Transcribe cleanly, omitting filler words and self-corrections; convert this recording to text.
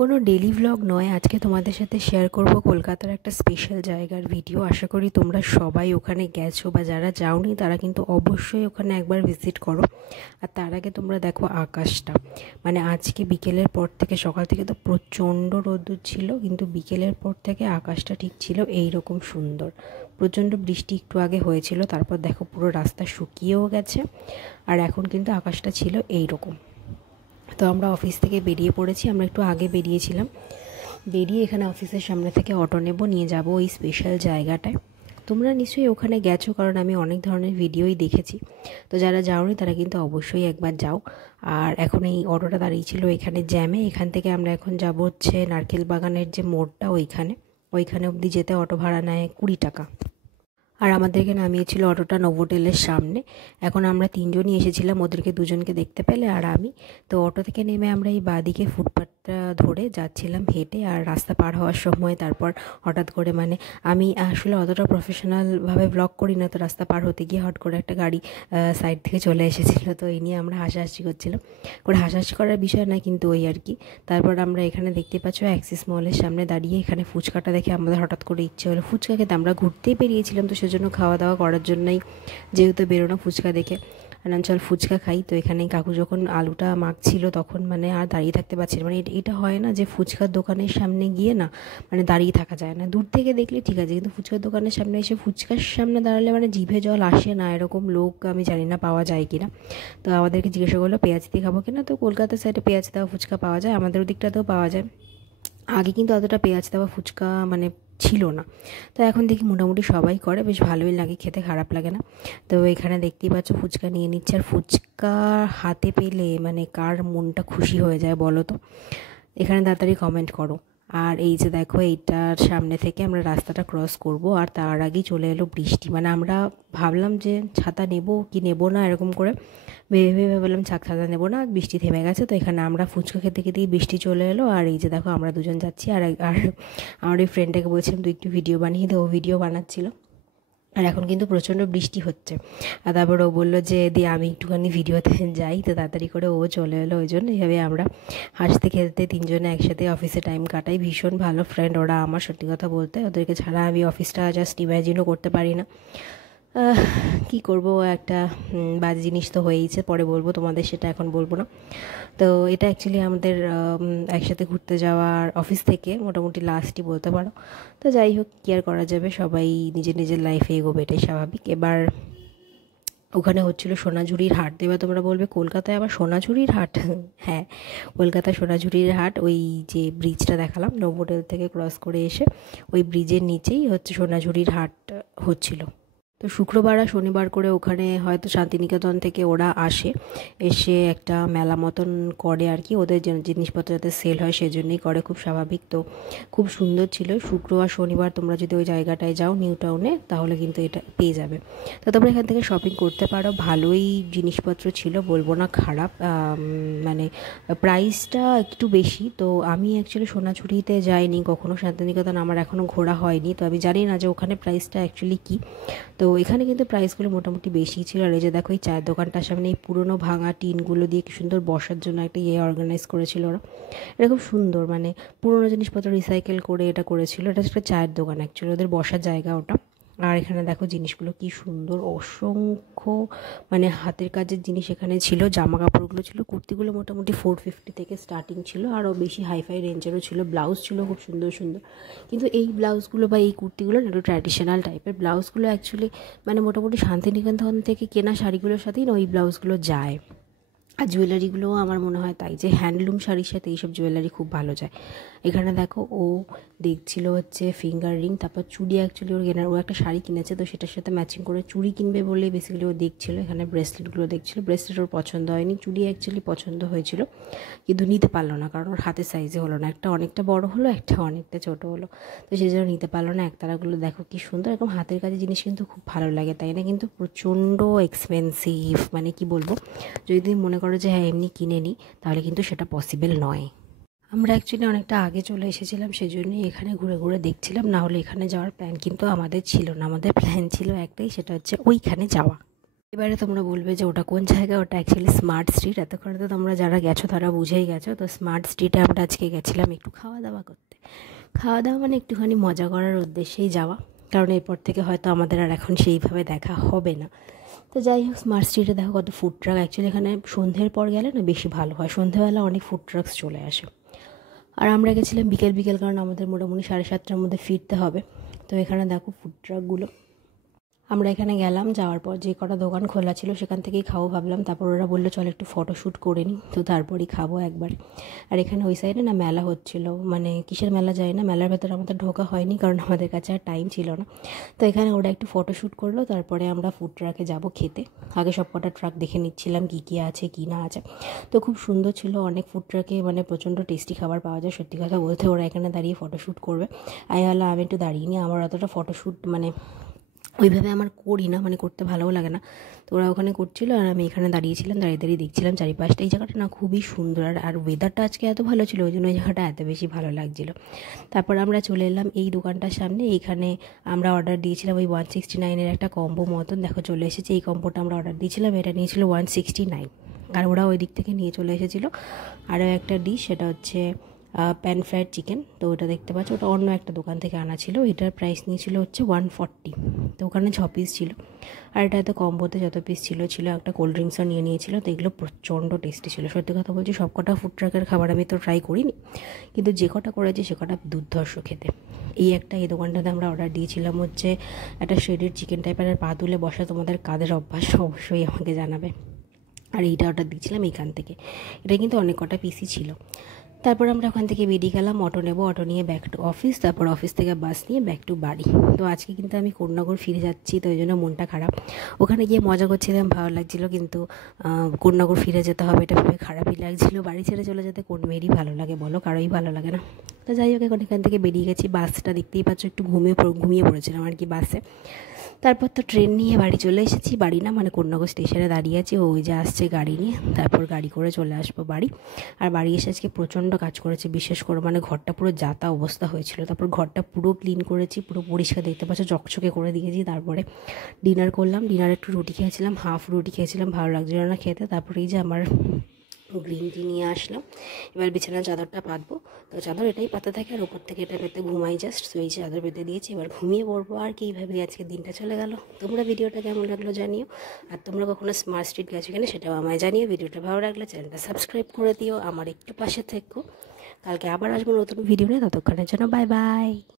কোনো daily vlog নয়, আজকে তোমাদের সাথে শেয়ার করব কলকাতার একটা স্পেশাল জায়গার ভিডিও। আশা করি তোমরা সবাই ওখানে গেছো, বা যারা যাওনি তারা কিন্তু অবশ্যই ওখানে একবার ভিজিট করো। আর তার আগে তোমরা দেখো আকাশটা, মানে আজকে বিকেলের পর থেকে, সকাল থেকে তো প্রচণ্ড রোদ্দুর ছিল, কিন্তু বিকেলের পর থেকে আকাশটা ঠিক ছিল এই রকম সুন্দর। প্রচণ্ড বৃষ্টি একটু আগে হয়েছিল, তারপর দেখো পুরো রাস্তা শুকিয়েও গেছে, আর এখন কিন্তু আকাশটা ছিল এই রকম। তো আমরা অফিস থেকে বেরিয়ে পড়েছি, আমরা একটু আগে বেরিয়েছিলাম। বেরিয়ে এখানে অফিসের সামনে থেকে অটো নেব, নিয়ে যাব ওই স্পেশাল জায়গাটায়। তোমরা নিশ্চয়ই ওখানে গেছো, কারণ আমি অনেক ধরনের ভিডিওই দেখেছি। তো যারা যাওনি তারা কিন্তু অবশ্যই একবার যাও। আর এখন এই অটোটা দাঁড়িয়েছিল এখানে জ্যামে। এখান থেকে আমরা এখন যাব হচ্ছে নারকেল বাগানের যে মোড়টা, ওইখানে অবধি যেতে অটো ভাড়া নেয় 20 টাকা। আর আমাদেরকে নামিয়েছিল অটোটা নোভোটেলের সামনে। এখন আমরা তিনজনই এসেছিলাম, ওদেরকে দুজনকে দেখতে পেলে আর আমি। তো অটো থেকে নেমে আমরা এই বাঁদিকে ফুটপাথটা ধরে যাচ্ছিলাম হেঁটে। আর রাস্তা পার হওয়ার সময় তারপর হঠাৎ করে, মানে আমি আসলে অতটা প্রফেশনালভাবে ব্লগ করি না, তো রাস্তা পার হতে গিয়ে হট করে একটা গাড়ি সাইড থেকে চলে এসেছিলো। তো এই নিয়ে আমরা হাসাহাসি করছিলাম। হাসাহাসি করার বিষয় না, কিন্তু ওই আর কি। তারপর আমরা এখানে দেখতে পাচ্ছ অ্যাক্সিস মলের সামনে দাঁড়িয়ে এখানে ফুচকাটা দেখে আমাদের হঠাৎ করে ইচ্ছে হলো ফুচকা খেতে। আমরা ঘুরতেই বেরিয়েছিলাম, তো সেজন্য খাওয়া দাওয়া করার জন্যই যেহেতু বেরোনো, ফুচকা দেখে চল ফুচকা খাই। তো এখানে কাকু যখন আলুটা মাখছিল তখন মানে আর দাঁড়িয়ে থাকতে পারছিল, মানে এটা হয় না যে ফুচকার দোকানের সামনে গিয়ে না মানে দাঁড়িয়ে থাকা যায় না। দূর থেকে দেখলে ঠিক আছে, কিন্তু ফুচকার দোকানের সামনে এসে ফুচকার সামনে দাঁড়ালে মানে জিভে জল আসে না, এরকম লোক আমি জানি না পাওয়া যায় কিনা। তো আমাদেরকে জিজ্ঞাসা করলো পেঁয়াজ দিয়ে খাবো কিনা। তো কলকাতার সাইডে পেঁয়াজ দেওয়া ফুচকা পাওয়া যায়, আমাদের ওদিকটাতেও পাওয়া যায়। আগে কিন্তু অতটা পেঁয়াজ দেওয়া ফুচকা মানে ছিল না। তো এখন দেখি মোটামুটি সবাই করে, বেশ ভালোই লাগে খেতে, খারাপ লাগে না। তো এখানে দেখতেই পাচ্ছ ফুচকা নিয়ে নিচ্ছে। আর ফুচকা হাতে পেলে মানে কার মনটা খুশি হয়ে যায় বলো তো, এখানে তাড়াতাড়ি কমেন্ট করো। আর এই যে দেখো, এইটার সামনে থেকে আমরা রাস্তাটা ক্রস করব, আর তার আগেই চলে এলো বৃষ্টি। মানে আমরা ভাবলাম যে ছাতা নেব কি নেব না, এরকম করে ভেবে ভাবলাম ছাতা নেবো না, বৃষ্টি থেমে গেছে। তো এখানে আমরা ফুচকা খেতে খেতেই বৃষ্টি চলে এলো। আর এই যে দেখো আমরা দুজন যাচ্ছি, আর আমার ওই ফ্রেন্ডটাকে বলছিলাম তুই একটু ভিডিও বানিয়ে দে, ও ভিডিও বানাচ্ছিল। আর এখন কিন্তু প্রচণ্ড বৃষ্টি হচ্ছে। আর তারপর ও বললো যে দিয়ে আমি একটুখানি ভিডিওতে যাই, তো তাড়াতাড়ি করে ও চলে এলো। ওই জন্য এইভাবে আমরা হাসতে খেলতে তিনজনে একসাথে অফিসে টাইম কাটাই। ভীষণ ভালো ফ্রেন্ড ওরা আমার, সত্যি কথা বলতে ওদেরকে ছাড়া আমি অফিসটা জাস্ট ইম্যাজিনও করতে পারি না। কি করব, একটা বাজে জিনিস তো হয়েইছে, পরে বলবো তোমাদের, সেটা এখন বলবো না। তো এটা অ্যাকচুয়ালি আমাদের একসাথে ঘুরতে যাওয়ার অফিস থেকে মোটামুটি লাস্টই বলতে পারো। তো যাই হোক, কি আর করা যাবে, সবাই নিজের নিজের লাইফে এগোবে, এটাই স্বাভাবিক। এবার ওখানে হচ্ছিল সোনাঝুরির হাট। এবার তোমরা বলবে কলকাতায় আবার সোনাঝুরির হাট? হ্যাঁ, কলকাতা সোনাঝুরির হাট। ওই যে ব্রিজটা দেখালাম নোভোটেল থেকে ক্রস করে এসে, ওই ব্রিজের নিচেই হচ্ছে সোনাঝুরির হাট হচ্ছিল। তো শুক্রবার আর শনিবার করে ওখানে হয়তো শান্তিনিকেতন থেকে ওরা এসে একটা মেলা মতন করে আর কি, ওদের জিনিসপত্র যাতে সেল হয় সেজন্যই করে, খুব স্বাভাবিক। তো খুব সুন্দর ছিল। শুক্র আর শনিবার তোমরা যদি ওই জায়গাটায় যাও নিউ টাউনে, তাহলে কিন্তু এটা পেয়ে যাবে। তো তোমরা এখান থেকে শপিং করতে পারো, ভালোই জিনিসপত্র ছিল, বলবো না খারাপ। মানে প্রাইসটা একটু বেশি। তো আমি অ্যাকচুয়ালি সোনাঝুরিতে যাইনি কখনো, শান্তিনিকেতন আমার এখনও ঘোরা হয়নি, তো আমি জানি না যে ওখানে প্রাইসটা অ্যাকচুয়ালি কী। তো এখানে কিন্তু প্রাইসগুলো মোটামুটি বেশি ছিল। আর এই যে দেখো এই চায়ের দোকানটার সামনে এই পুরনো ভাঙা টিনগুলো দিয়ে কি সুন্দর বসার জন্য একটা অর্গানাইজ করেছিল ওরা। এটা খুব সুন্দর, মানে পুরনো জিনিসপত্র রিসাইকেল করে এটা করেছিল। এটা একটা চায়ের দোকান অ্যাকচুয়ালি, ওদের বসার জায়গা ওটা। আর এখানে দেখো জিনিসগুলো কি সুন্দর, অসংখ্য মানে হাতের কাজের জিনিস এখানে ছিল। জামা কাপড়গুলো ছিল, কুর্তিগুলো মোটামুটি 450 থেকে স্টার্টিং ছিল, আরও বেশি হাইফাই রেঞ্জেরও ছিল। ব্লাউজ ছিল খুব সুন্দর সুন্দর, কিন্তু এই ব্লাউজগুলো বা এই কুর্তিগুলো না একটু ট্র্যাডিশনাল টাইপের। ব্লাউজগুলো অ্যাকচুয়ালি মানে মোটামুটি শান্তিনিকেতন থেকে কেনা শাড়িগুলোর সাথেই না ওই ব্লাউজগুলো যায়। আর জুয়েলারিগুলোও আমার মনে হয় তাই, যে হ্যান্ডলুম শাড়ির সাথে এইসব জুয়েলারি খুব ভালো যায়। এখানে দেখো ও দেখছিল হচ্ছে ফিঙ্গার রিং, তারপর চুড়ি। অ্যাকচুয়ালি ও একটা শাড়ি কিনেছে, তো সেটার সাথে ম্যাচিং করে চুড়ি কিনবে বলে বেসিক্যালি ও দেখছিল। এখানে ব্রেসলেটগুলো দেখছিল, ব্রেসলেট ওর পছন্দ হয়নি, চুড়ি অ্যাকচুয়ালি পছন্দ হয়েছিল, কিন্তু নিতে পারলো না, কারণ ওর হাতের সাইজে হলো না। একটা অনেকটা বড় হলো, একটা অনেকটা ছোটো হলো, তো সেই জন্য নিতে পারলো না। একতারাগুলো দেখো কি সুন্দর, এরকম হাতের কাজের জিনিস কিন্তু খুব ভালো লাগে, তাই না? কিন্তু প্রচণ্ড এক্সপেন্সিভ, মানে কি বলবো, যদি তুমি মনে করো যে হ্যাঁ এমনি কিনে নিই, তাহলে কিন্তু সেটা পসিবল নয়। আমরা অ্যাকচুয়ালি অনেকটা আগে চলে এসেছিলাম, সেজন্যই এখানে ঘুরে ঘুরে দেখছিলাম, না হলে এখানে যাওয়ার প্ল্যান কিন্তু আমাদের ছিল না। আমাদের প্ল্যান ছিল একটাই, সেটা হচ্ছে ওইখানে যাওয়া। এবারে তোমরা বলবে যে ওটা কোন জায়গা, ওটা অ্যাকচুয়ালি স্মার্ট স্ট্রিট। এতক্ষণ তো তোমরা যারা গেছো তারা বুঝেই গেছো। তো স্মার্ট স্ট্রিটে আমরা আজকে গেছিলাম একটু খাওয়া দাওয়া করতে। খাওয়া দাওয়া মানে একটুখানি মজা করার উদ্দেশ্যেই যাওয়া, কারণ এরপর থেকে হয়তো আমাদের আর এখন সেইভাবে দেখা হবে না। তো যাই হোক, স্মার্ট স্ট্রিটে দেখো কত ফুড ট্রাক। অ্যাকচুয়ালি এখানে সন্ধ্যের পর গেলে না বেশি ভালো হয়, সন্ধ্যেবেলা অনেক ফুড ট্রাকস চলে আসে। আর আমরা গেছিলাম বিকেল বিকেল, কারণ আমাদের মোটামুটি 7:30টার মধ্যে ফিরতে হবে। তো এখানে দেখো ফুড ট্রাকগুলো। আমরা এখানে গেলাম, যাওয়ার পর যে কটা দোকান খোলা ছিল সেখান থেকেই খাবো ভাবলাম। তারপর ওরা বললো চল একটু ফটোশ্যুট করে নিই, তো তারপরই খাবো একবার। আর এখানে ওই সাইডে না মেলা হচ্ছিল, মানে কিসের মেলা যায় না, মেলার ভেতরে আমাদের ঢোকা হয়নি কারণ আমাদের কাছে আর টাইম ছিল না। তো এখানে ওরা একটু ফটোশ্যুট করলো, তারপরে আমরা ফুড ট্রাকে যাবো খেতে। আগে সব কটা ট্রাক দেখে নিচ্ছিলাম কী কী আছে কী না আছে। তো খুব সুন্দর ছিল, অনেক ফুড ট্রাকে মানে প্রচণ্ড টেস্টি খাবার পাওয়া যায়। সত্যি কথা বলতে ওরা এখানে দাঁড়িয়ে ফটোশ্যুট করবে, আমি একটু দাঁড়িয়ে নিই, আমার অতটা ফটোশ্যুট মানে ওইভাবে আমার করি না, মানে করতে ভালোও লাগে না। তো ওরা ওখানে করছিলো আর আমি এখানে দাঁড়িয়েছিলাম, দাঁড়িয়ে দাঁড়িয়ে দেখছিলাম চারিপাশটা। এই জায়গাটা না খুবই সুন্দর, আর ওয়েদারটা আজকে এত ভালো ছিল, ওই জন্য এই জায়গাটা এত বেশি ভালো লাগছিলো। তারপর আমরা চলে এলাম এই দোকানটার সামনে। এইখানে আমরা অর্ডার দিয়েছিলাম ওই 169-এর একটা কম্বো মতন, দেখো চলে এসেছে। এই কম্বোটা আমরা অর্ডার দিয়েছিলাম, এটা নিয়েছিল 169। আর ওরা ওই দিক থেকে নিয়ে চলে এসেছিলো আরও একটা ডিশ, সেটা হচ্ছে প্যান ফ্রাইড চিকেন। তো ওটা দেখতে পাচ্ছ, ওটা অন্য একটা দোকান থেকে আনা ছিল। এটার প্রাইস নিয়েছিল হচ্ছে 140। তো ওখানে 6 পিস ছিল, আর এটা এত কম্বোতে যত পিস ছিল একটা কোল্ড ড্রিঙ্কসও নিয়ে নিয়েছিল। তো এগুলো প্রচণ্ড টেস্টি ছিল। সত্যি কথা বলছি, সব কটা ফুড ট্রাকের খাবার আমি তো ট্রাই করিনি, কিন্তু যে কটা করেছি সে কটা দুর্ধর্ষ খেতে। এই দোকানটাতে আমরা অর্ডার দিয়েছিলাম হচ্ছে একটা শ্রেডেড চিকেন টাইপের। আর পা তুলে বসা তোমাদের কাদের অভ্যাস অবশ্যই আমাকে জানাবে। আর এইটা অর্ডার দিয়েছিলাম এইখান থেকে, এটা কিন্তু অনেক কটা পিসই ছিল। তারপর আমরা ওখান থেকে বেরিয়ে গেলাম, অটো নেব, অটো নিয়ে ব্যাক টু অফিস, তারপর অফিস থেকে বাস নিয়ে ব্যাক টু বাড়ি। তো আজকে কিন্তু আমি কোন্নগর ফিরে যাচ্ছি, তো ওই জন্য মনটা খারাপ। ওখানে গিয়ে মজা করছিলাম, ভালো লাগছিলো, কিন্তু কোন্নগর ফিরে যেতে হবে এটা ভেবে খারাপই লাগছিলো। বাড়ি ছেড়ে চলে যেতে কোন মেয়েরই ভালো লাগে বলো, কারোই ভালো লাগে না। তো যাই হোক, এখন এখান থেকে বেরিয়ে গেছি। বাসটা দেখতেই পাচ্ছ, একটু ঘুমিয়ে পড়েছিলাম আর কি বাসে। তারপর তো ট্রেন নিয়ে বাড়ি চলে এসেছি, বাড়ি না মানে কোন্নগর স্টেশনে দাঁড়িয়ে আছি, ওই যে আসছে গাড়ি নিয়ে, তারপর গাড়ি করে চলে আসবো বাড়ি। আর বাড়ি এসে আজকে প্রচণ্ড কাজ করেছি, বিশেষ করে মানে ঘরটা পুরো যাতা অবস্থা হয়েছিল। তারপর ঘরটা পুরো ক্লিন করেছি, পুরো পরিষ্কার, দেখতে পাচ্ছ চকচকে করে দিয়েছি। তারপরে ডিনার করলাম, ডিনারে একটু রুটি খেয়েছিলাম, হাফ রুটি খেয়েছিলাম, ভালো লাগছিল না খেতে। তারপরে এই যে আমার গ্রিন টি নিয়ে আসলাম। এবার বিছানার চাদরটা পাতবো, তো চাদর এটাই পাতা থাকে, আর ওপর থেকে এটা পেতে ঘুমাই জাস্ট। তো এই চাদর পেতে দিয়েছি, এবার ঘুমিয়ে পড়বো। আর কি, এইভাবে আজকে দিনটা চলে গেল। তোমরা ভিডিওটা কেমন লাগলো জানিও, আর তোমরা কখনো স্মার্ট স্ট্রিট গেছো কিনা সেটাও আমায় জানিও। ভিডিওটা ভালো লাগলে চ্যানেলটা সাবস্ক্রাইব করে দিও, আমার একটু পাশে থেকো। কালকে আবার আসবো নতুন ভিডিও নিয়ে, ততক্ষণের জন্য বাই বাই।